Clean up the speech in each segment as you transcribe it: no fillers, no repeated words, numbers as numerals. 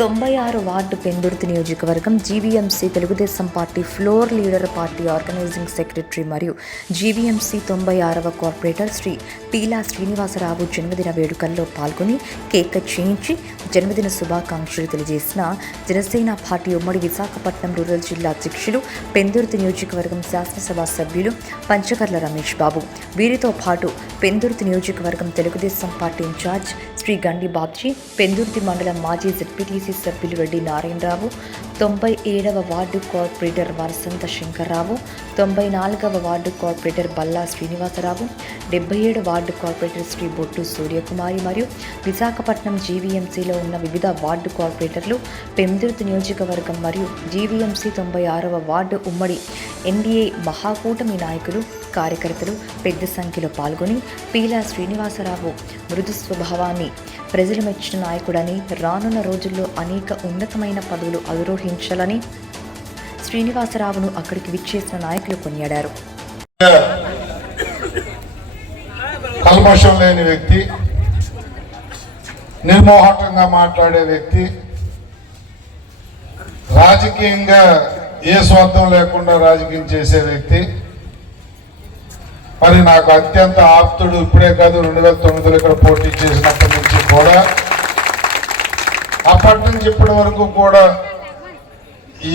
96 ward Pendurthi నియోజకవర్గం GVMC Telugu Desam party floor leader party organising secretary మరియు GVMC 96వ కార్పొరేటర్ శ్రీ పీలా శ్రీనివాసరావు జన్మదిన వేడుకల్లో పాల్గొని కేక్ కట్ చేయించి జన్మదిన శుభాకాంక్షలు తెలియజేసిన జనసేన పార్టీ ఉమ్మడి విశాఖపట్నం రూరల్ జిల్లా అధ్యక్షులు పెందుర్తి నియోజకవర్గం శాసనసభ సభ్యులు పంచకర్ల రమేష్ బాబు. వీరితో పాటు పెందుర్తి నియోజకవర్గం తెలుగుదేశం పార్టీ ఇన్ఛార్జ్ శ్రీ గండి బాబ్జీ, పెందుర్తి మండలం మాజీ జెడ్పీటీసీ సభ్యులు రెడ్డి నారాయణరావు, 97వ వార్డు కార్పొరేటర్ వరసంత శంకర్రావు, 94వ ward corporator Balla Srinivasa Rao, 77 ward corporator Shri Bottu Suryakumari మరియు విశాఖపట్నం జీవీఎంసీలో ఉన్న వివిధ వార్డు కార్పొరేటర్లు, పెందుర్తి నియోజకవర్గం మరియు జీవీఎంసీ 96వ వార్డు ఉమ్మడి ఎన్డీఏ మహాకూటమి నాయకులు, కార్యకర్తలు పెద్ద సంఖ్యలో పాల్గొని పీలా శ్రీనివాసరావు మృదు స్వభావాన్ని ప్రజలు మెచ్చిన నాయకుడని, రానున్న రోజుల్లో అనేక ఉన్నతమైన పదవులు అధిరోహించాలని శ్రీనివాసరావును అక్కడికి విచ్చేసిన నాయకులు కొనియాడారు. కల్మషం లేని వ్యక్తి, నిర్మోహటంగా మాట్లాడే వ్యక్తి, రాజకీయంగా ఏ స్వార్థం లేకుండా రాజకీయం చేసే వ్యక్తి. మరి నాకు అత్యంత ఆప్తుడు. ఇప్పుడే కాదు, 2009లో ఇక్కడ పోటీ చేసినప్పటి నుంచి కూడా, అప్పటి నుంచి ఇప్పటి వరకు కూడా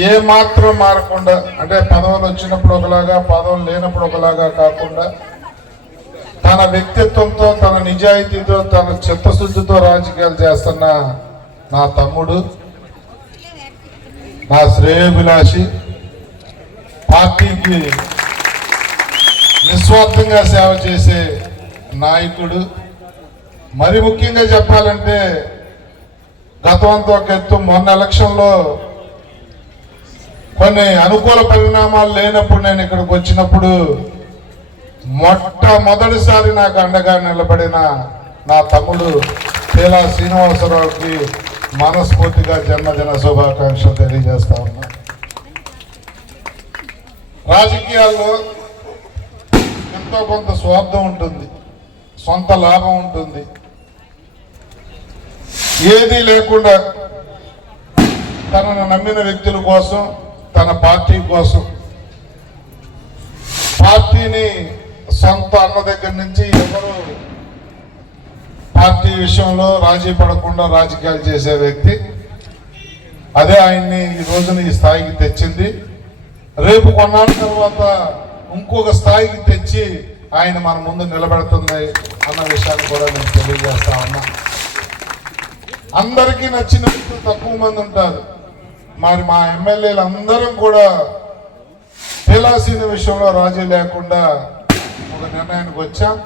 ఏ మాత్రం మారకుండా, అంటే పదవులు వచ్చినప్పుడు ఒకలాగా, పదవులు లేనప్పుడు ఒకలాగా కాకుండా, తన వ్యక్తిత్వంతో, తన నిజాయితీతో, తన చిత్తశుద్ధితో రాజకీయాలు చేస్తున్న నా తమ్ముడు, నా శ్రేయోభిలాషి, పార్టీకి నిస్వార్థంగా సేవ చేసే నాయకుడు. మరి ముఖ్యంగా చెప్పాలంటే గతంతో ఒక ఎత్తు, మొన్న ఎలక్షన్లో కొన్ని అనుకూల పరిణామాలు లేనప్పుడు నేను ఇక్కడికి వచ్చినప్పుడు మొట్టమొదటిసారి నాకు అండగా నిలబడిన నా తమ్ముడు పీలా శ్రీనివాసరావుకి మనస్ఫూర్తిగా జన్మదిన శుభాకాంక్షలు తెలియజేస్తా ఉన్నా. రాజకీయాల్లో ఎంతో కొంత స్వార్థం ఉంటుంది, సొంత లాభం ఉంటుంది. ఏదీ లేకుండా తనను నమ్మిన వ్యక్తుల కోసం, తన పార్టీ కోసం, పార్టీని సొంత అన్న దగ్గర నుంచి ఎవరు పార్టీ విషయంలో రాజీ పడకుండా రాజకీయాలు చేసే వ్యక్తి. అదే ఆయన్ని ఈ రోజున ఈ స్థాయికి తెచ్చింది. రేపు కొన్నాళ్ళ తర్వాత ఇంకొక స్థాయికి తెచ్చి ఆయన మన ముందు నిలబెడుతుంది అన్న విషయాన్ని కూడా నేను తెలియజేస్తా ఉన్నా. అందరికీ నచ్చిన వ్యక్తులు తక్కువ మంది ఉంటారు. మరి మా ఎమ్మెల్యేలు అందరం కూడా పీలాసీన విషయంలో రాజీ లేకుండా ఒక నిర్ణయానికి వచ్చాం.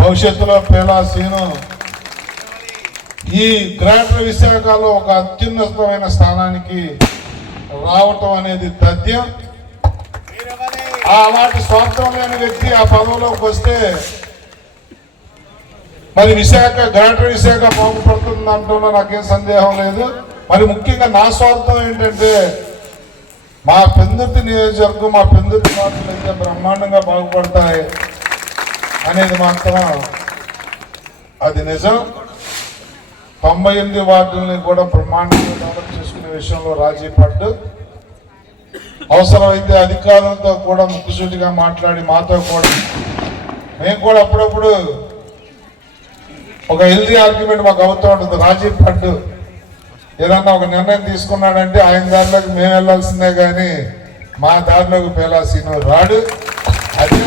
భవిష్యత్తులో పీలాసీను ఈ గ్రేటర్ విశాఖలో ఒక అత్యున్నతమైన స్థానానికి రావటం అనేది తథ్యం. అలాంటి స్వార్థం లేని వ్యక్తి ఆ పదవిలోకి వస్తే మరి విశాఖ, గ్రేటర్ విశాఖ బాగుపడుతుంది అంటున్నా నాకేం సందేహం లేదు. మరి ముఖ్యంగా నా స్వార్థం ఏంటంటే మా పెందుర్తి నియోజకవర్గం, మా పెందుర్తి వార్డులు అయితే బ్రహ్మాండంగా బాగుపడతాయి అనేది మాత్రం అది నిజం. 98 వార్డులని కూడా బ్రహ్మాండంగా డెవలప్ చేసుకునే విషయంలో రాజీ పడ్డు, అవసరమైతే అధికారులతో కూడా ముక్కుసూటిగా మాట్లాడి మాతో కూడా, మేము కూడా అప్పుడప్పుడు ఒక హెల్దీ ఆర్గ్యుమెంట్ మాకు అవుతూ ఉంటుంది. రాజీ పడ్డు ఏదన్నా ఒక నిర్ణయం తీసుకున్నాడంటే ఆయన దారిలోకి మేము వెళ్ళాల్సిందే కానీ మా దారిలోకి పీలా శ్రీను రాడు. అదే